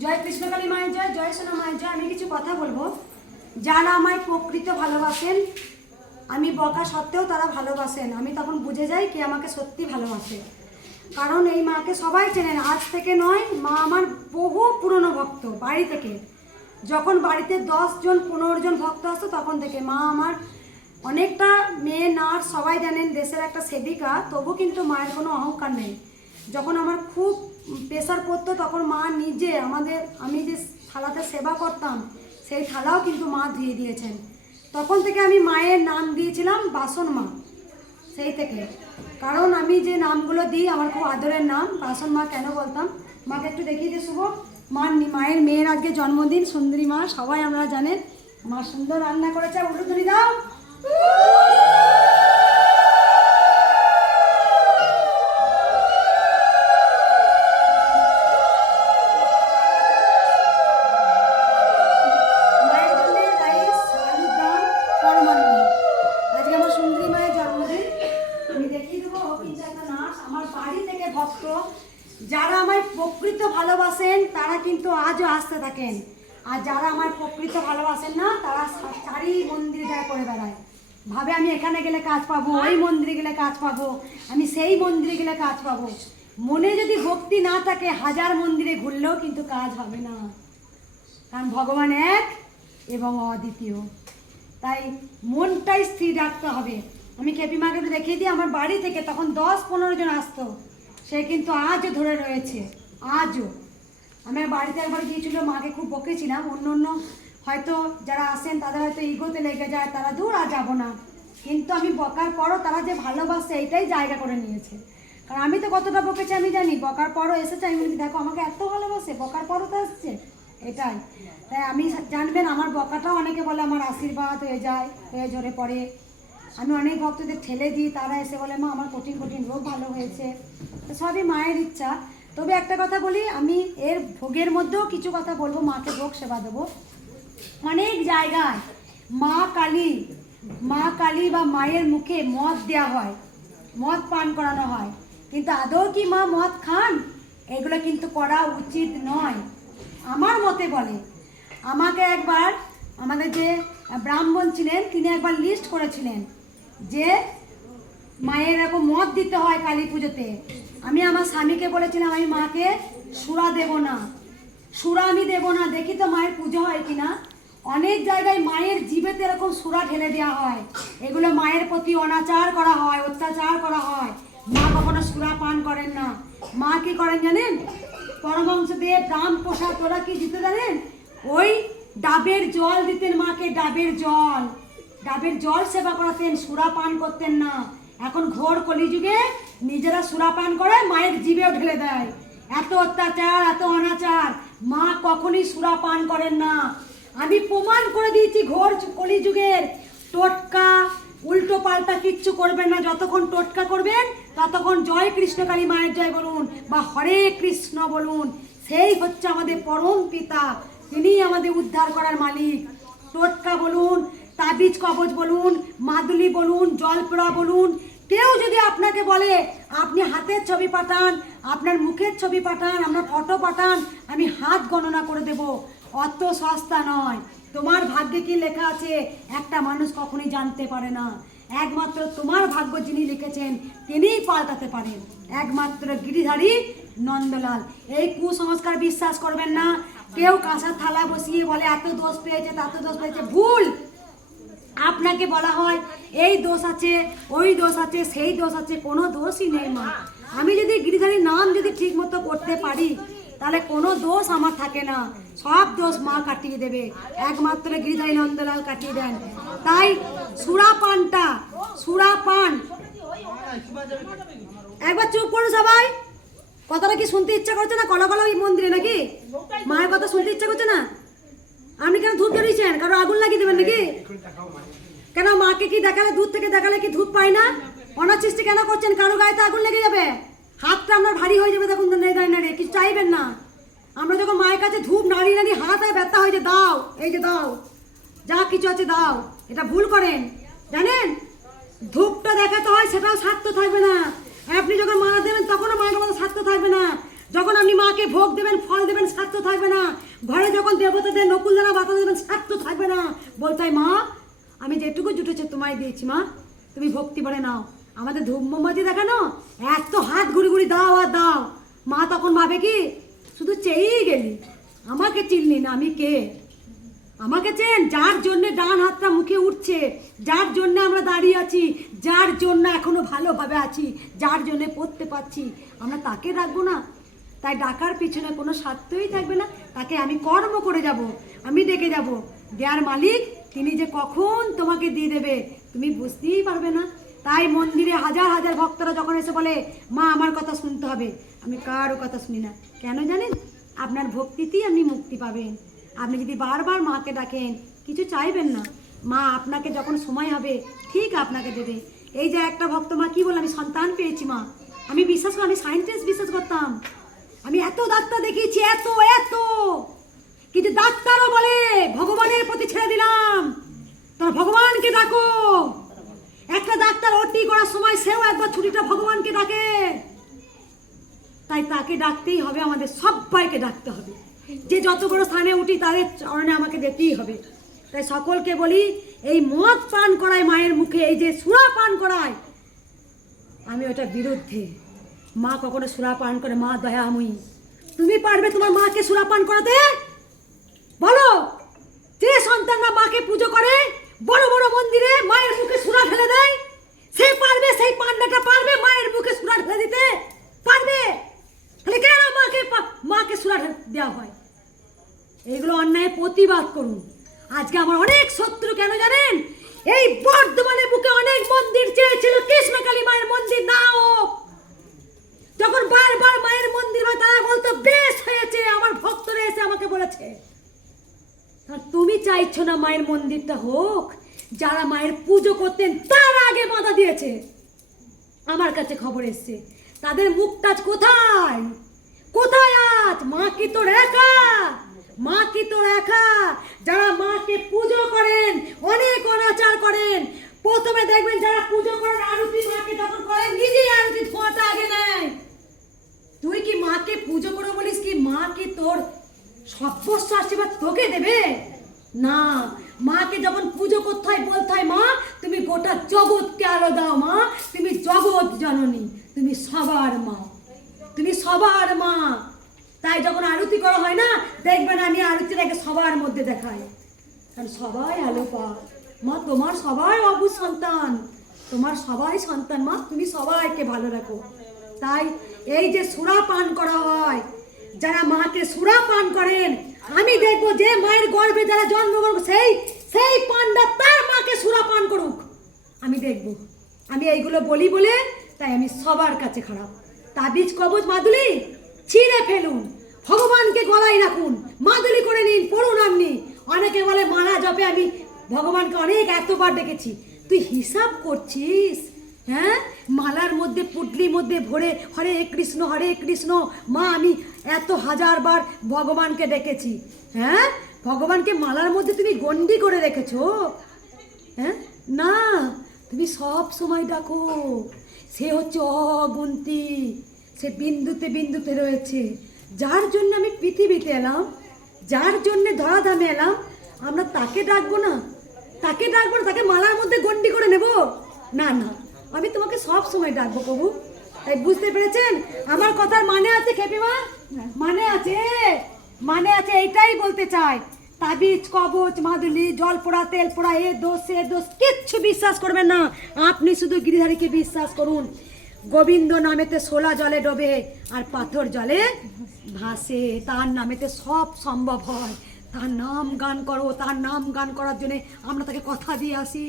জয় কৃষ্ণকালী মায়ের জয়, জয় সোনা মায়ের জয়। আমি কিছু কথা বলবো। যারা আমায় প্রকৃত ভালোবাসেন, আমি বকা সত্ত্বেও তারা ভালোবাসেন। আমি তখন বুঝে যাই কে আমাকে সত্যি ভালোবাসে। কারণ এই মাকে সবাই চেনেন, আজ থেকে নয়। মা আমার বহু পুরনো ভক্ত। বাড়ি থেকে যখন বাড়িতে 10 জন 15 জন ভক্ত আসতো তখন থেকে মা আমার অনেকটা মেয়ে নার্স সবাই জানেন, দেশের একটা সেবিকা, তবু কিন্তু মায়ের কোনো অহংকার নেই। যখন আমার খুব প্রেশার পড়তো তখন মা নিজে আমি যে থালাতে সেবা করতাম সেই থালাও কিন্তু মা ধুয়ে দিয়েছেন। তখন থেকে আমি মায়ের নাম দিয়েছিলাম বাসন মা, সেই থেকে। কারণ আমি যে নামগুলো দিই আমার খুব আদরের নাম। বাসন মা কেন বলতাম, মাকে একটু দেখিয়ে দিয়ে শুভ। মায়ের মেয়ের আজকে জন্মদিন, সুন্দরী মা, সবাই আমরা জানেন। মা সুন্দর রান্না করেছে, উলুধ্বনি দাও। যারা আমায় প্রকৃত ভালোবাসেন তারা কিন্তু আজও আসতে থাকেন, আর যারা আমায় প্রকৃত ভালোবাসেন না তারা সারি মন্দির যায় করে বেড়ায়। ভাবে আমি এখানে গেলে কাজ পাবো, ওই মন্দিরে গেলে কাজ পাবো, আমি সেই মন্দিরে গেলে কাজ পাবো। মনে যদি ভক্তি না থাকে 1000 মন্দিরে ঘুরলেও কিন্তু কাজ হবে না। কারণ ভগবান এক এবং অদ্বিতীয়। তাই মনটাই স্থির রাখতে হবে। আমি কেপি মাকে একটু দেখিয়ে দিই। আমার বাড়ি থেকে তখন 10-15 জন আসতো, সে কিন্তু আজও ধরে রয়েছে। আজও আমার বাড়িতে একবার গিয়েছিল, মাকে খুব বকেছিলাম। অন্য হয়তো যারা আসেন তাদের হয়তো ইগোতে লেগে যায়, তারা দূর আর যাবো না। কিন্তু আমি বকার পরও তারা যে ভালোবাসে এটাই জায়গা করে নিয়েছে। কারণ আমি তো কতটা বকেছি আমি জানি, বকার পরও এসেছে। আমি বলি দেখো আমাকে এত ভালোবাসে, বকার পরও তো আসছে, এটাই। তাই আমি জানবেন আমার বকাটাও অনেকে বলে আমার আশীর্বাদ হয়ে যায়, হয়ে ঝরে পড়ে। আমি অনেক ভক্তদের ঠেলে দিই, তারা এসে বলে মা আমার কঠিন কঠিন রোগ ভালো হয়েছে। সবই মায়ের ইচ্ছা। তবে একটা কথা বলি, আমি এর ভোগের মধ্যেও কিছু কথা বলবো। মাকে ভোগ সেবা দেবো অনেক জায়গায়। মা কালী বা মায়ের মুখে মদ দেওয়া হয়, মদ পান করানো হয়, কিন্তু আদৌ কি মা মদ খান? এগুলো কিন্তু করা উচিত নয় আমার মতে বলে। আমাকে একবার আমাদের যে ব্রাহ্মণ ছিলেন তিনি একবার লিস্ট করেছিলেন যে মায়ের এরকম মদ দিতে হয় কালী পুজোতে। আমি আমার স্বামীকে বলেছিলাম আমি মাকে সুরা দেব না, সুরা আমি দেব না, দেখি তো মায়ের পুজো হয় কিনা। অনেক জায়গায় মায়ের জিভেতে এরকম সুরা ঢেলে দেওয়া হয়। এগুলো মায়ের প্রতি অনাচার করা হয়, অত্যাচার করা হয়। মা কখনো সুরা পান করেন না। মা কি করেন জানেন? পরমাংশ দিয়ে প্রাণ প্রসাদ ওরা কি দিতে জানেন? ওই ডাবের জল দিতেন মাকে, ডাবের জল সেবা করাতেন, সুরা পান করতেন না। এখন ঘোর কলিযুগে নিজেরা সুরা পান করে মায়ের জিভেও ঢেলে দেয়। এত অত্যাচার, এত অনাচার। মা কখনই সুরা পান করেন না। আমি প্রমাণ করে দিয়েছি ঘোর কলিযুগের। টোটকা উল্টো পাল্টা কিচ্ছু করবেন না। যতক্ষণ টোটকা করবেন ততক্ষণ জয় কৃষ্ণকালী মায়ের জয় বলুন বা হরে কৃষ্ণ বলুন। সেই হচ্ছে আমাদের পরম পিতা, তিনিই আমাদের উদ্ধার করার মালিক। টোটকা বলুন, তাবিজ কবজ বলুন, মাদুলি বলুন, জলপোড়া বলুন, কেউ যদি আপনাকে বলে আপনি হাতের ছবি পাঠান, আপনার মুখের ছবি পাঠান, আপনার ফটো পাঠান, আমি হাত গণনা করে দেব। অত সস্তা নয়। তোমার ভাগ্যে কি লেখা আছে একটা মানুষ কখনোই জানতে পারে না। একমাত্র তোমার ভাগ্য যিনি লিখেছেন তিনিই পাল্টাতে পারেন, একমাত্র গিরিধারী নন্দলাল। এই কুসংস্কার বিশ্বাস করবেন না। কেউ কাঁসার থালা বসিয়ে বলে এত দোষ পেয়েছে, তত দোষ পেয়েছে, ভুল। আপনাকে বলা হয় এই দোষ আছে, ওই দোষ আছে, সেই দোষ আছে, কোনো দোষই নেই মা। আমি যদি গিরিধারীর নাম যদি ঠিক মতো করতে পারি তাহলে কোনো দোষ আমার থাকে না। সব দোষ মা কাটিয়ে দেবে, একমাত্র গিরিধারী নন্দলাল কাটিয়ে দেন। তাই সুরা পান, একবার চুপ করুন সবাই। কথাটা কি শুনতে ইচ্ছা করছে না? কলা কলা ওই মন্দিরে নাকি মায়ের কথা শুনতে ইচ্ছা করছে না? আপনি কেন ধূপ জ্বালিয়েছেন? কারো আগুন লাগিয়ে দেবেন নাকি? কেন মাকে কি দেখালে, দুধ থেকে দেখালে কি ধূপ পায় না? অনাচিষ্টি কেন করছেন? কারো গায়ে তো আগুন লেগে যাবে, হাতটা আপনার ভারী হয়ে যাবে। দেখুন নাড়িয়ে কিছু চাইবেন না। আমরা যখন মায়ের কাছে ধূপ নাড়িয়ে হাত হয় ব্যথা হয়ে যে দাও, এই যে দাও, যা কিছু আছে দাও, এটা ভুল করেন জানেন। ধূপটা দেখাতে হয়, সেটাও স্বার্থ থাকবে না। আপনি যখন মা দেবেন তখনও মায়ের মতো স্বার্থ থাকবে না। যখন আপনি মাকে ভোগ দেবেন, ফল দেবেন, স্বার্থ স্বার্থ থাকবে না। ঘরে যখন দেবতাদের নকুলদানা বাতা দেবেন স্বার্থ থাকবে না। বলতে মা আমি যেটুকু জুটেছে তোমায় দিয়েছি মা, তুমি ভক্তি করে নাও। আমাদের ধূপ মোমবাতি দেখানো এত হাত ঘুরি ঘুরি দাও আর দাও। মা তখন ভাবে কি শুধু চেয়েই গেলি, আমাকে চিনলি না, আমি কে? আমাকে চেন? যার জন্য ডান হাতটা মুখে উঠছে, যার জন্য আমরা দাঁড়িয়ে আছি, যার জন্য এখনো ভালোভাবে আছি, যার জন্য পড়তে পারছি, আমরা তাকে ডাকবো না? তাই ডাকার পিছনে কোনো স্বার্থই থাকবে না। তাকে আমি কর্ম করে যাব, আমি ডেকে যাব। দেয়ার মালিক তিনি যে কখন তোমাকে দিয়ে দেবে তুমি বুঝতেই পারবে না। তাই মন্দিরে হাজার হাজার ভক্তরা যখন এসে বলে মা আমার কথা শুনতে হবে, আমি কারো কথা শুনি না। কেন জানেন? আপনার ভক্তিতেই আপনি মুক্তি পাবেন। আপনি যদি বারবার মাকে ডাকেন কিছু চাইবেন না, মা আপনাকে যখন সময় হবে ঠিক আপনাকে দেবে। এই যে একটা ভক্ত মা কি বলে, আমি সন্তান পেয়েছি মা, আমি বিশ্বাস করি, আমি সায়েন্টিস্ট বিশ্বাস করতাম, আমি এত ডাক্তার দেখিয়েছি, এত এত, কিন্তু ডাক্তারও বলে ভগবানের প্রতি ছেড়ে দিলাম, তোমরা ভগবানকে ডাকো। একটা ডাক্তার ওটি করার সময় সেও একবার ছুটিটা ভগবানকে ডাকে। তাই তাকে ডাকতেই হবে, আমাদের সবাইকে ডাকতে হবে। যে যত বড় স্থানে উঠি তাদের চরণে আমাকে যেতেই হবে। তাই সকলকে বলি এই মদ পান করায় মায়ের মুখে, এই যে সুরা পান করায়, আমি ওটার বিরুদ্ধে। মা কখনো সুরা পান করে? মা দয়াময়ী, তুমি পারবে তোমার মাকে সুরা পান করাতে? বলো, যে সন্তানরা মাকে পুজো করে বড় বড় মন্দিরে মায়ের মুখে সুরা ঢেলে দেয়, সে পারবে, সেই পান্ডাটা পারবে মায়ের মুখে সুরা ঢেলে দিতে? পারবে? তাহলে কেন মাকে সুরা দেওয়া হয়? এইগুলো অন্যায়ের প্রতিবাদ করুন। আজকে আমার অনেক শত্রু কেন জানেন? এই বর্ধমানের বুকে অনেক মন্দির চেয়েছিল কৃষ্ণকালী মায়ের মন্দির দাও, যখন বারবার মায়ের মন্দির হয় তারা বলতো বেশ হয়েছে, আমার ভক্তরা এসে আমাকে বলেছে। তুমি চাইছো না মায়ের মন্দিরটা হোক? যারা মায়ের পুজো করতেন তার আগে বাধা দিয়েছে, আমার কাছে খবর এসছে। তাদের মুখটা কোথায়? কোথায় আজ? মা কি তোর একা? মা কি তোর একা? যারা মাকে পুজো করেন, অনেক অনাচার করেন, প্রথমে দেখবেন যারা পুজো করেন আরতি মাকে যখন করেন নিজেই আরতি ধোঁয়াটা আগে নেয়। তুই কি মাকে পুজো করে বলিস কি মা কি তোর সর্বস্ব আশীর্বাদ তোকে দেবে? না, মাকে যখন পুজো করতে হয় বলতে হয় মা তুমি গোটা জগৎকে আলো দাও, মা তুমি জগৎ জননী, তুমি সবার মা, তুমি সবার মা। তাই যখন আরতি করা হয় না দেখবেন আমি আরতিটাকে সবার মধ্যে দেখাই, কারণ সবাই আলো পায়। মা তোমার সবাই অবুঝ সন্তান, তোমার সবাই সন্তান মা, তুমি সবাইকে ভালো রাখো। তাই এই যে সুরা পান করা হয়, যারা মাকে সুরা পান করেন, আমি দেখবো যে মায়ের গর্ভে যারা জন্মগ্রহণ সেই সেই পান্ডা তার মাকে সুরা পান করুক, আমি দেখব। আমি এইগুলো বলি বলে তাই আমি সবার কাছে খারাপ। তাবিজ কবজ মাদুলি ছিঁড়ে ফেলুন, ভগবানকে গলায় রাখুন, মাদুলি করে নিন, পড়ুন। আপনি অনেকে বলে মালা জপে, আমি ভগবানকে অনেক এতবার ডেকেছি। তুই হিসাব করছিস? হ্যাঁ, মালার মধ্যে পুটলির মধ্যে ভরে হরে কৃষ্ণ হরে কৃষ্ণ, মা আমি এত হাজারবার ভগবানকে ডেকেছি। হ্যাঁ, ভগবানকে মালার মধ্যে তুমি গন্ডি করে রেখেছো? হ্যাঁ না, তুমি সব সময় ডাকো। সে হচ্ছে অগুন্তি, সে বিন্দুতে বিন্দুতে রয়েছে। যার জন্য আমি পৃথিবীতে এলাম, যার জন্য ধরাধামে এলাম, আমরা তাকে ডাকবো না? তাকে ডাকবো না, তাকে মালার মধ্যে গন্ডি করে নেব? না না, আমি তোমাকে সব সময় ডাকবো প্রভু। তাই বুঝতে পেরেছেন আমার কথার মানে আছে খেপিমা? মানে আছে, মানে আছে। এইটাই বলতে চাই। তাবিজ কবচ মাদুলি জল পোড়া তেল পোড়া এ দোষ সে দোষ কিচ্ছু বিশ্বাস করবেন না। আপনি শুধু গিরিধারীকে বিশ্বাস করুন। গোবিন্দ নামেতে সোলা জলে ডোবে আর পাথর জলে ভাসে, তার নামেতে সব সম্ভব হয়। তার নাম গান করো, তার নাম গান করার জন্য আমরা তাকে কথা দিয়ে আসি।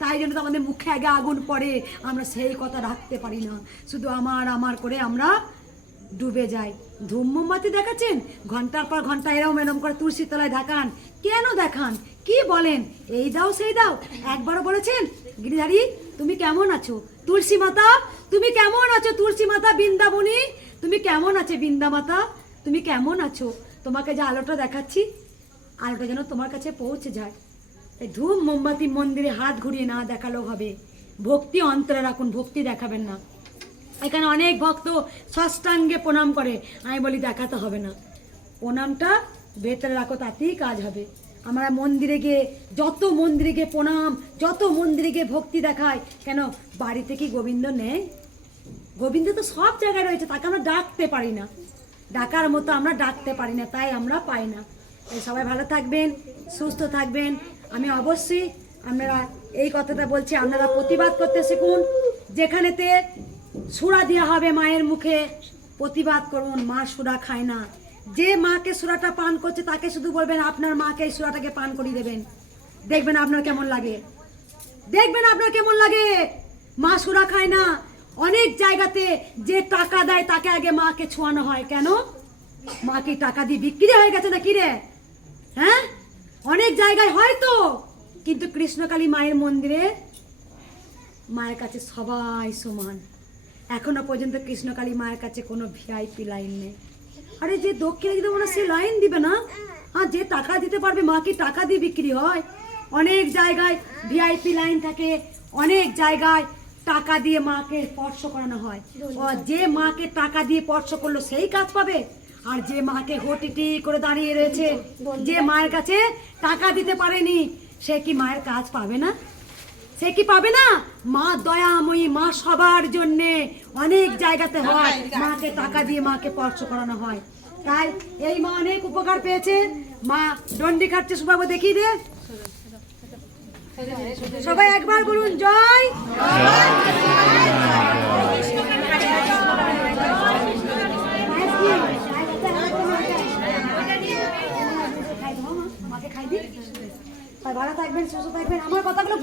তাই জন্য তো আমাদের মুখে আগে আগুন পড়ে, আমরা সেই কথা রাখতে পারি না। শুধু আমার আমার করে আমরা ডুবে যাই। ধূম মোমবাতি দেখাচ্ছেন, ঘন্টার পর ঘন্টা এরম এরম করে তুলসী তলায় দেখান। কেন দেখান? কি বলেন? এই দাও সেই দাও। একবারও বলেছেন গিরিধারী তুমি কেমন আছো? তুলসী মাতা তুমি কেমন আছো? তুলসী মাতা বৃন্দাবনী তুমি কেমন আছো? বৃন্দা মাতা তুমি কেমন আছো? তোমাকে যে আলোটা দেখাচ্ছি, আলোটা যেন তোমার কাছে পৌঁছে যায়। এই ধূম মোমবাতি মন্দিরে হাত ঘুরিয়ে না দেখালেও হবে। ভক্তি অন্তরে রাখুন, ভক্তি দেখাবেন না। এখানে অনেক ভক্ত ষষ্ঠাঙ্গে প্রণাম করে, আমি বলি দেখাতে হবে না। প্রণামটা ভেতরে রাখো, তাতেই কাজ হবে। আমরা মন্দিরে গিয়ে যত মন্দিরে গিয়ে প্রণাম, যত মন্দিরে গিয়ে ভক্তি দেখায়, কেন বাড়িতে কি গোবিন্দ নেই? গোবিন্দ তো সব জায়গায় রয়েছে, তাকে আমরা ডাকতে পারি না, ডাকার মতো আমরা ডাকতে পারি না, তাই আমরা পাই না। তাই সবাই ভালো থাকবেন, সুস্থ থাকবেন। আমি অবশ্যই আপনারা এই কথাটা বলছি, আপনারা প্রতিবাদ করতে শিখুন। যেখানেতে সুরা দেওয়া হবে মায়ের মুখে, প্রতিবাদ করুন। মা সুরা খায় না। যে মাকে সুরাটা পান করছে তাকে শুধু বলবেন আপনার মাকে এই সুরাটাকে পান করিয়ে দেবেন, দেখবেন আপনার কেমন লাগে, দেখবেন আপনার কেমন লাগে। মা সুরা খায় না। অনেক জায়গাতে যে টাকা দেয় তাকে আগে মাকে ছোঁয়ানো হয়। কেন? মা কি টাকা দিয়ে বিক্রি হয়ে গেছে নাকি রে? হ্যাঁ, অনেক জায়গায় হয়তো, কিন্তু কৃষ্ণকালী মায়ের মন্দিরে মায়ের কাছে সবাই সমান। এখনো পর্যন্ত কৃষ্ণকালী মায়ের কাছে কোনো ভিআইপি লাইন নেই। আরে যে দক্ষিণে দিতে না সে লাইন দিবে না? আর যে টাকা দিতে পারবে, মা কি টাকা দিয়ে বিক্রি হয়? অনেক জায়গায় ভিআইপি লাইন থাকে, অনেক জায়গায় টাকা দিয়ে মাকে স্পর্শ করানো হয়। ও যে মাকে টাকা দিয়ে স্পর্শ করলো সেই কাজ পাবে, আর যে মাকে হটিটি করে দাঁড়িয়ে রয়েছে, যে মায়ের কাছে টাকা দিতে পারেনি, সে কি মায়ের কাজ পাবে না? সে কি পাবে না? মা দয়াময়ী, মা সবার জন্যে। অনেক জায়গাতে হয় মাকে টাকা দিয়ে মাকে স্পর্শ করানো হয়। তাই এই মা অনেক উপকার পেয়েছে। মা দণ্ডি খাচ্ছে, সুবাবু দেখিয়ে দে। সবাই একবার বলুন জয়। মাকে খাই দিই। ভালো থাকবেন, সুস্থ থাকবেন। আমার কথাগুলো